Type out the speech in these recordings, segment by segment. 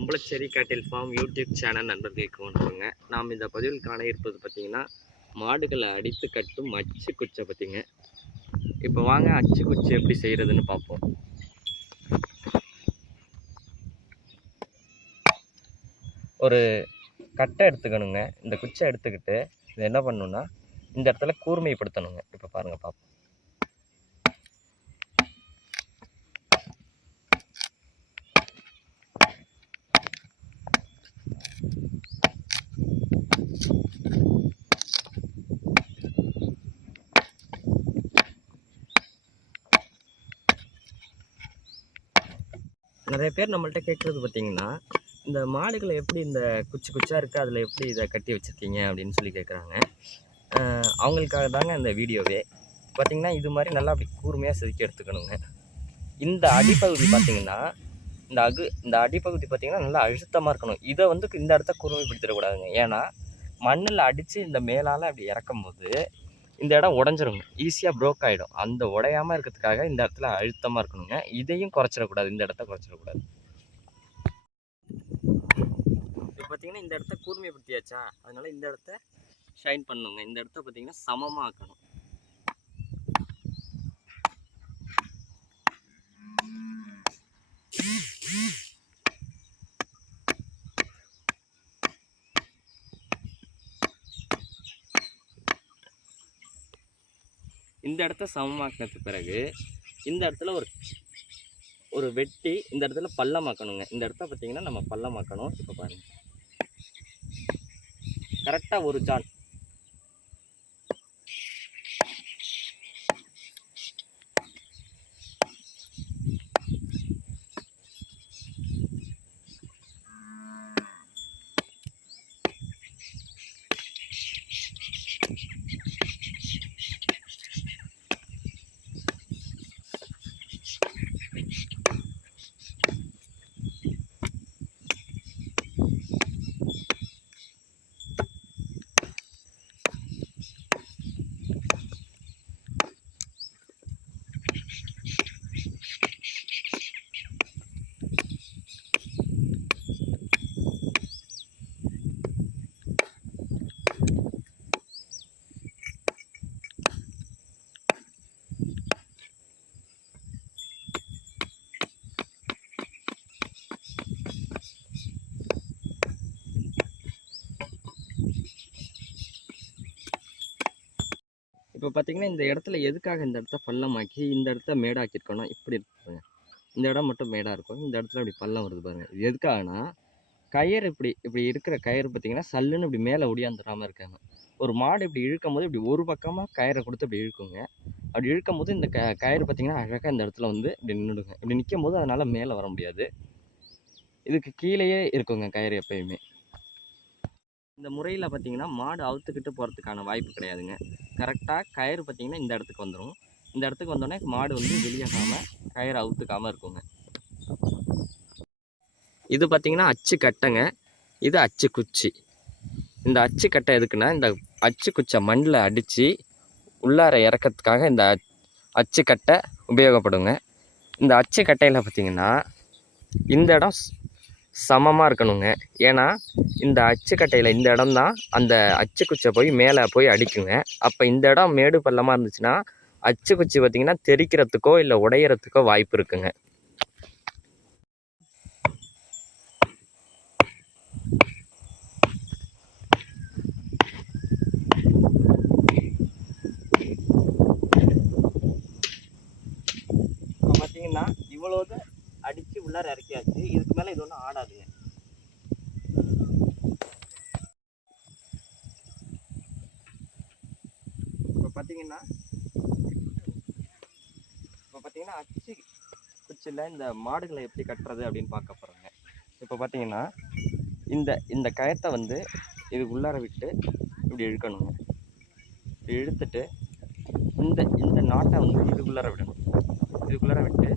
கும்பலச்சேரி கேட்டில் form YouTube channel நண்பர்களுக்கு வணக்கங்க. நாம் இந்த பதிவில் காண இருப்பது பார்த்திங்கன்னா மாடுகளை அடித்து கட்டும் அச்சு குச்சை பார்த்திங்க இப்போ வாங்க அச்சு குச்சி எப்படி செய்கிறதுன்னு பார்ப்போம். ஒரு கட்டை எடுத்துக்கணுங்க. இந்த குச்சை எடுத்துக்கிட்டு இது என்ன பண்ணணுன்னா இந்த இடத்துல கூர்மைப்படுத்தணுங்க. இப்போ பாருங்கள் பார்ப்போம். நிறைய பேர் நம்மள்ட்ட கேட்குறது பார்த்தீங்கன்னா இந்த மாடுகளை எப்படி இந்த குச்சி குச்சாக இருக்குது அதில் எப்படி இதை கட்டி வச்சுருக்கீங்க அப்படின்னு சொல்லி கேட்குறாங்க. அவங்களுக்காக தாங்க இந்த வீடியோவே. பார்த்தீங்கன்னா இது மாதிரி நல்லா அப்படி கூர்மையாக செதுக்கி எடுத்துக்கணுங்க. இந்த அடிப்பகுதி பார்த்தீங்கன்னா இந்த அகு இந்த அடிப்பகுதி பார்த்திங்கன்னா நல்லா அழுத்தமாக இருக்கணும். இதை வந்து இந்த இடத்த கூர்மைப்படுத்திடக்கூடாதுங்க. ஏன்னா மண்ணில் அடித்து இந்த மேலால் அப்படி இறக்கும்போது இந்த இடம் உடஞ்சிருங்க. ஈஸியாக ப்ரோக் ஆகிடும் அந்த உடையாமல் இருக்கிறதுக்காக இந்த இடத்துல அழுத்தமாக இருக்கணுங்க. இதையும் குறைச்சிடக்கூடாது. இந்த இடத்த குறைச்சிடக்கூடாது. இப்போ பார்த்தீங்கன்னா இந்த இடத்த கூர்மைப்படுத்தியாச்சா? அதனால் இந்த இடத்த ஷைன் பண்ணுங்க. இந்த இடத்த பார்த்தீங்கன்னா சமமாக ஆக்கணும் இந்த இடத்த சமமாக்கினதுக்கு பிறகு இந்த இடத்துல ஒரு ஒரு வெட்டி இந்த இடத்துல பள்ளமாக்கணுங்க. இந்த இடத்த பார்த்திங்கன்னா நம்ம பள்ளமாக்கணும். இப்போ பாருங்கள் கரெக்டாக ஒரு ஜான். இப்போ பார்த்தீங்கன்னா இந்த இடத்துல எதுக்காக இந்த இடத்த பள்ளமாக்கி இந்த இடத்த மேடாக்கியிருக்கணும் இப்படி இருக்குங்க இந்த இடம் மட்டும் மேடாக இருக்கும். இந்த இடத்துல இப்படி பள்ளம் வருது பாருங்கள் இது எதுக்காகனா கயிறு இப்படி இப்படி இருக்கிற கயிறு பார்த்திங்கன்னா சல்லுன்னு இப்படி மேலே ஒடியாந்துடாமல் இருக்காங்க. ஒரு மாடு இப்படி இழுக்கும் போது இப்படி ஒரு பக்கமாக கயிறை கொடுத்து இப்படி இழுக்குங்க. அப்படி இழுக்கும் போது இந்த க கயிறு பார்த்திங்கன்னா அழகாக இந்த இடத்துல வந்து இப்படி நின்றுடுங்க இப்படி நிற்கும் போது அதனால் மேலே வர முடியாது. இதுக்கு கீழேயே இருக்குங்க கயிறு எப்பயுமே. இந்த முறையில் பார்த்தீங்கன்னா மாடு அவுத்துக்கிட்டு போகிறதுக்கான வாய்ப்பு கிடையாதுங்க. கரெக்டாக கயிறு பார்த்தீங்கன்னா இந்த இடத்துக்கு வந்துடும் இந்த இடத்துக்கு வந்தோடனே மாடு வந்து வெளியாகாமல் கயிறு அவுத்துக்காமல் இருக்குங்க. இது பார்த்தீங்கன்னா அச்சு கட்டைங்க. இது அச்சு குச்சி. இந்த அச்சு கட்டை எதுக்குன்னா இந்த அச்சு குச்சை மண்ணில் அடித்து உள்ளார இறக்கிறதுக்காக இந்த அச்சு கட்டை உபயோகப்படுங்க. இந்த அச்சு கட்டையில் பார்த்தீங்கன்னா இந்த இடம் சமமாக இருக்கணுங்க. ஏன்னா இந்த அச்சுக்கட்டையில் இந்த இடம் தான் அந்த அச்சு குச்சை போய் மேலே போய் அடிக்குங்க. அப்போ இந்த இடம் மேடு பள்ளமாக இருந்துச்சுன்னா அச்சு குச்சி பார்த்திங்கன்னா தெரிக்கிறதுக்கோ இல்லை உடையிறதுக்கோ வாய்ப்பு இருக்குங்க இப்போ பார்த்தீங்கன்னா இவ்வளோது அடித்து உள்ளார இறக்கியாச்சு. இதுக்கு மேலே இது ஒன்றும் ஆடாதுங்க இப்போ பார்த்தீங்கன்னா இப்போ பார்த்தீங்கன்னா அச்சு குச்சியில் இந்த மாடுகளை எப்படி கட்டுறது அப்படின்னு பார்க்க போகிறாங்க இப்போ பார்த்தீங்கன்னா இந்த இந்த கயத்தை வந்து இதுக்கு உள்ளார விட்டு இப்படி இழுக்கணுங்க இப்படி இழுத்துட்டு இந்த இந்த நாட்டை வந்து இதுக்குள்ளார விடணும். இதுக்குள்ளார விட்டு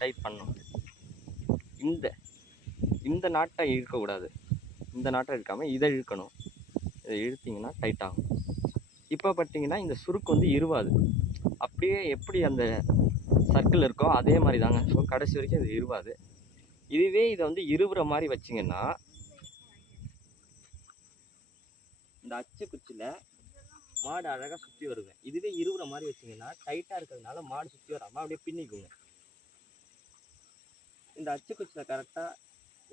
டைட் பண்ணணும். இந்த இந்த நாட்டை இழுக்கக்கூடாது. இந்த நாட்டை இழுக்காமல் இதை இழுக்கணும். இதை இழுத்திங்கன்னா டைட் ஆகும். இப்போ பார்த்தீங்கன்னா இந்த சுருக்கு வந்து இருவாது. அப்படியே எப்படி அந்த சர்க்கிள் இருக்கோ அதே மாதிரி தாங்க ஸோ கடைசி வரைக்கும் இது இருவாது. இதுவே இதை வந்து இருவுற மாதிரி வச்சிங்கன்னா இந்த அச்சு குச்சியில் மாடு அழகாக சுற்றி வருங்க. இதுவே இருவுற மாதிரி வச்சிங்கன்னா டைட்டாக இருக்கிறதுனால மாடு சுற்றி வராமல் அப்படியே பின்னிக்குங்க. இந்த அச்சு குச்சியில் கரெக்டாக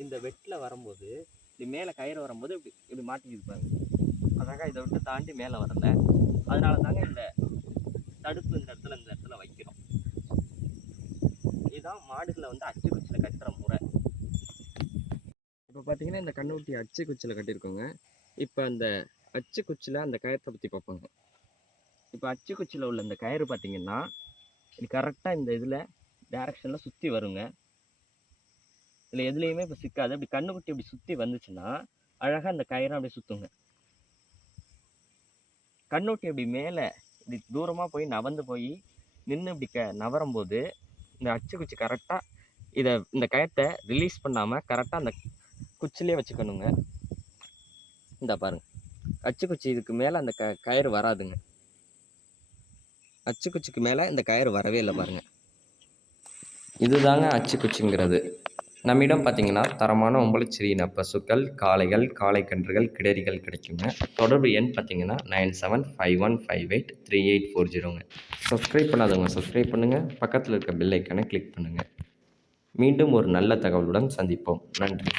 இந்த வெட்டில் வரும்போது இப்படி மேலே கயிறு வரும்போது இப்படி இப்படி மாட்டிக்கிது பாருங்க. அதாங்க இதை விட்டு தாண்டி மேலே வரல. அதனால தாங்க இந்த தடுப்பு இந்த இடத்துல இந்த இடத்துல வைக்கிறோம். இதுதான் மாடுகளை வந்து அச்சு குச்சியில் கட்டுற முறை. இப்போ பார்த்தீங்கன்னா இந்த கண்ணுக்குட்டி அச்சு குச்சியில் கட்டியிருக்கோங்க. இப்போ அந்த அச்சு குச்சியில் அந்த கயத்தை பற்றி பார்ப்போங்க. இப்போ அச்சு குச்சியில் உள்ள இந்த கயிறு பார்த்தீங்கன்னா இது கரெக்டாக இந்த இதில் டேரெக்ஷனில் சுற்றி வருங்க. இதில் எதுலேயுமே இப்போ சிக்காது. அப்படி கண்ணுக்குட்டி இப்படி சுற்றி வந்துச்சுன்னா அழகாக அந்த கயிறை அப்படியே சுற்றுங்க கண்ணுக்குட்டி அப்படி மேலே இப்படி தூரமாக போய் நவந்து போய் நின்று இப்படி க நவரும் போது இந்த அச்சு குச்சி கரெக்டாக இதை இந்த கயத்தை ரிலீஸ் பண்ணாமல் கரெக்டாக அந்த குச்சிலே வச்சுக்கணுங்க. இந்த பாருங்க. அச்சு குச்சி இதுக்கு மேலே அந்த க கயிறு வராதுங்க. அச்சு குச்சிக்கு மேலே இந்த கயிறு வரவே இல்லை பாருங்க. இதுதாங்க அச்சு குச்சிங்கிறது. நம்மிடம் பார்த்தீங்கன்னா தரமான ஒம்பளச்சிறியின பசுக்கள் காளைகள் காளைக்கன்றுகள் கிடரிகள் கிடைக்குங்க. தொடர்பு எண் பார்த்தீங்கன்னா nine seven five one five eight three eight four ஜீரோங்க. Subscribe பண்ணாதவங்க சப்ஸ்கிரைப் பண்ணுங்கள் பக்கத்தில் இருக்க பில்லைக்கான கிளிக் பண்ணுங்கள் மீண்டும் ஒரு நல்ல தகவலுடன் சந்திப்போம். நன்றி.